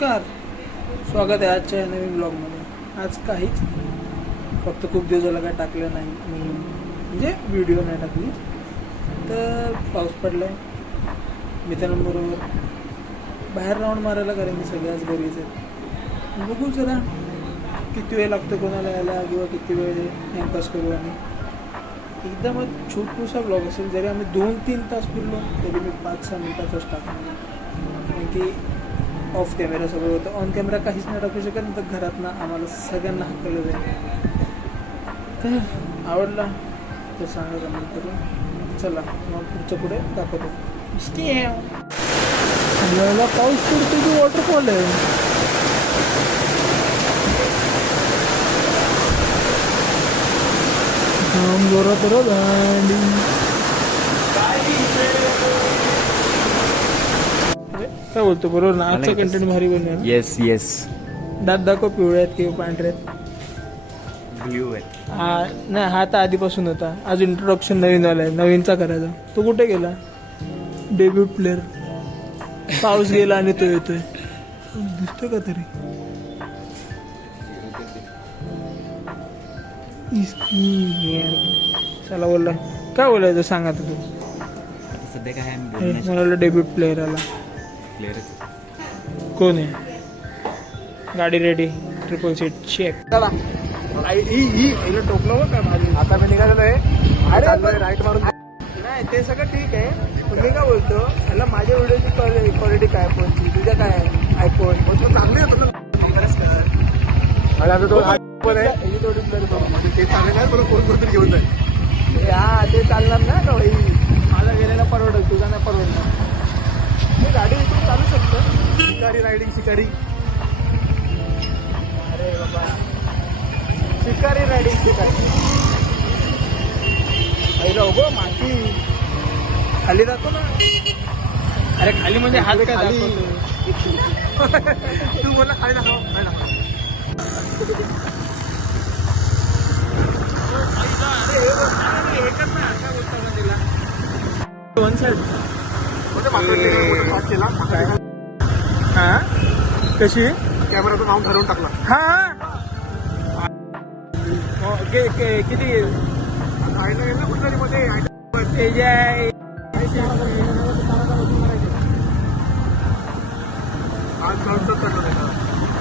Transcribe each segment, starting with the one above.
नमस्कार, स्वागत आहे आजच्या नवीन ब्लॉगमध्ये. आज काहीच नाही, फक्त खूप दिवस झाला काय टाकलं नाही म्हणून, म्हणजे व्हिडिओ नाही टाकली. तर पाऊस पडला आहे, मित्रांबरोबर बाहेर राऊंड मारायला, कारण की सगळे आज घरीच आहेत. बघू जरा किती वेळ लागतो कोणाला यायला, किंवा किती वेळ टाइमपास करू. आणि एकदमच छोटूसा ब्लॉग असेल, जरी आम्ही 2-3 तास फिरलो तरी मी 5-6 मिनिटाचाच टाकणार, कारण की ऑफ कॅमेरा सगळं होतं. ऑन कॅमेरा काहीच नाही टाकू शकत, तर घरात ना आम्हाला सगळ्यांना हक्कलं जाईल. तर आवडला तर सांगा कमेंट करून. चला मग पुढच्या पुढे दाखवतो. आपल्याला पाऊस पडतो की वॉटरफॉल आहे. काय बोलतो बरोबर ना, आजचा कंटेंट भारी बनणार. Yes yes. दात दाखव, पिवळे आहेत किंवा पांढरे आहेत. ब्ल्यू आहे. नाही, हा तर आधीपासून होता. आज इंट्रोडक्शन नवीन झालाय, नवीनचा करायचा. तो कुठे गेला? Debut player. पाऊस गेला आणि तो येतोय, दिसतोय का तरी? चला बोलला, काय बोलायचं सांगा तू. सध्या काय मला डेब्यूट प्लेअर आला. प्लेअर कोण आहे? गाडी रेडी, 3 सीट चेक. चला टोकलं का माझी. आता मी निघालेलो आहे. अरे राईट मारून नाही, ते सगळं ठीक आहे. तुम्ही काय बोलतो, याला माझ्या व्हिडिओची क्वालिटी काय फोनची, तुझ्या काय आयफोन चांगली आहे. ते चांगलं काय, बरं कोण कोणतरी घेऊन जाईल. हा, ते चालणार ना का भाई. माझा गेलेला परवडेल, तुझा नाही परवडणार. मी गाडी इथून चालू शकतो. शिकारी रायडिंग, शिकारी. अरे बाबा, शिकारी रायडिंग, शिकारी. पहिलं हो गो माती खाली जातो ना. अरे खाली म्हणजे हात काय खाली. तू बोला खाली दाखव, खाली दाखव. एकच ना, काय बोलता का तिला. 1 साईड हा कशी कॅमेराचं नाव ठरवून टाकला. हा किती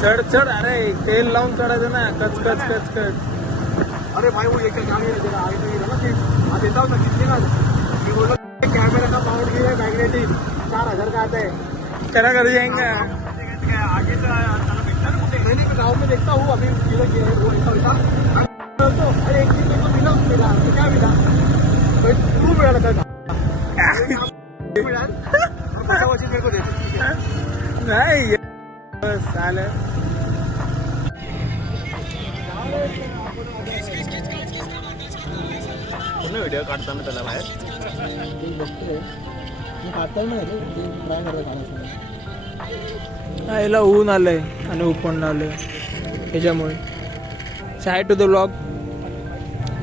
चढ चढ. अरे तेल लावून चढायचं ना, कच कच कच कच. अरे भाई वो एक गाड़ी ना देता हूँ ना, कितने का कैमरा का पावर भी है, मैग्नेटिक 4000 का आता है. तेरा घर जाएंगे आगे तो गाँव में देखता हूँ. अभी अरे एक चीज तो मिला, तो क्या मिला? तू मिळाला का? मेरे को दे नाही चालेल. पूर्ण व्हिडिओ काढताना त्याला बाहेर याला ऊन आलंय आणि उपण आलंय, त्याच्यामुळे. साय टू द ब्लॉग.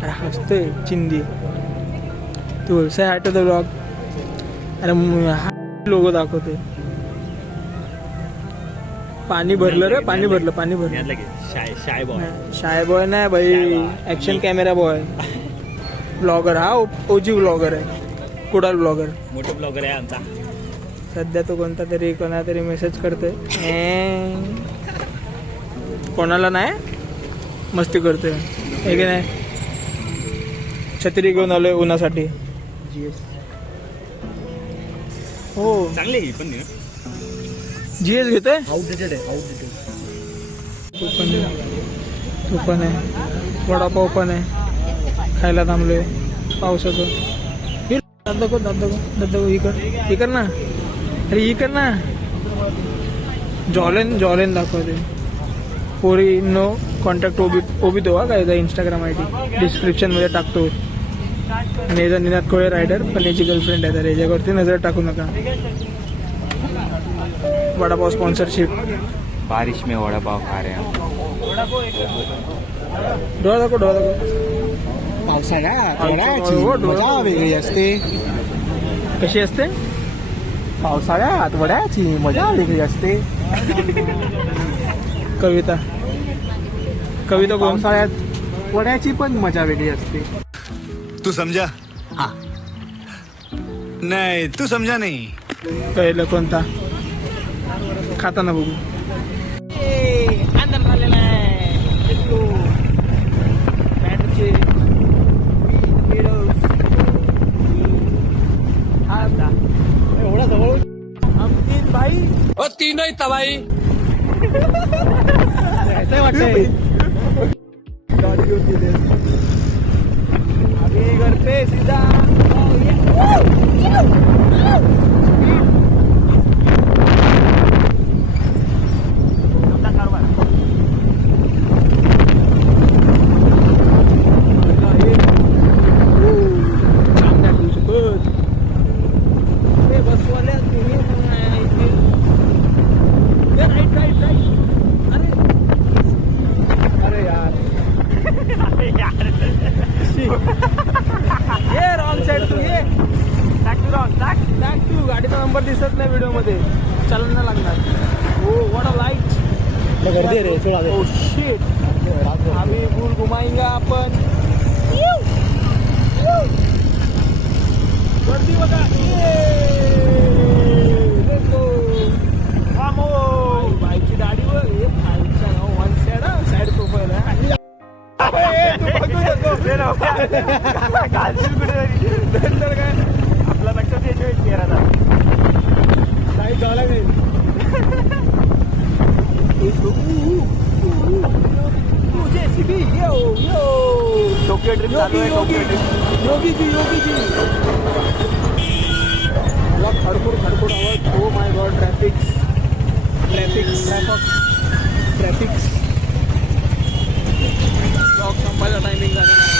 अरे हसतोय चिंदी. तू साय टू द ब्लॉग. अरे हा लोगो दाखवतोय. पाणी भरलं रे, पाणी भरलं, पाणी भरलं. शाय बॉय नाही भाई, ऍक्शन कॅमेरा बॉय. ब्लॉगर हा, ओजी ब्लॉगर आहे, कुडाल ब्लॉगर. मोठा ब्लॉगर आहे आमचा. सध्या तो कोणाला तरी मेसेज करतोय, कोणाला नाही, मस्ती करतोय. हे की नाही. छत्री घेऊन आलोय उन्हासाठी. हो चांगले पण जीएस घेतोय. आउटडेटेड आहे, आउटडेटेड. तो पण आहे, वडापाव पण आहे. खायला थांबलोय पावसाचं. दाखव ही कर ना. अरे ही कर ना. जॉलेन दाखवते. पोरी नो कॉन्टॅक्ट ओबी तो हा काय इंस्टाग्राम ID डिस्क्रिप्शन मध्ये टाकतो. आणि याचा निनाद कोळे रायडर, पण याची गर्लफ्रेंड आहे, तर याच्यावरती नजर टाकू नका. वडापाव स्पॉन्सरशिप. बारिश में वडापाव खा रहे हैं. डोळा दाखव. पावसाळ्यात मजा वेगळी असते. कशी असते? पावसाळ्यात वड्याची मजा वेगळी असते. कविता कविता कोण पावसाळ्यात वड्याची पण मजा वेगळी असते. तू समझा हाँ नहीं तू समझा नहीं. कळलं कोणता खाताना बघू. आनंद झालेला आहे बॅटरचे एवढा जवळ तीन भाई ओ तीनों तबाई. ऐसा वाटतंय. गाडी घेऊन दिले आम्ही घर पे सीधा गाडीचा नंबर दिसत नाही व्हिडिओ मध्ये चालून नाही लागणार. हो व्हॉट अ लाईट गर्दी आहे रे थोडा ओ शिट आम्ही भूल घुमाएंगा आपण. गर्दी बघा बाईकची गाडीवर हे खालच्या वन साइड साइड प्रोफाईल आहे. बघू नको नंतर काय आपला लक्षात येतोय चेहरा. नाही झाला नाही. जेसीबी यो यो टोकियो ट्रिप चालू आहे. योगी योगीजी मला खडखोड आवाज. हो माय गॉड ट्रॅफिक ब्लॉग संपायचा टायमिंग झालेला आहे.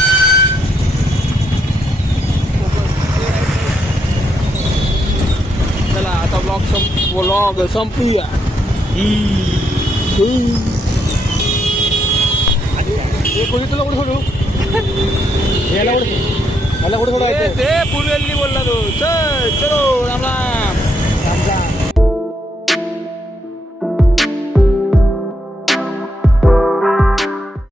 चला आता ब्लॉग संपूया. कोणी तुला कुठं सोडू याला कुठं मला कुठं सोडायचं. ते पुरेल्ली बोलला तो चल चलो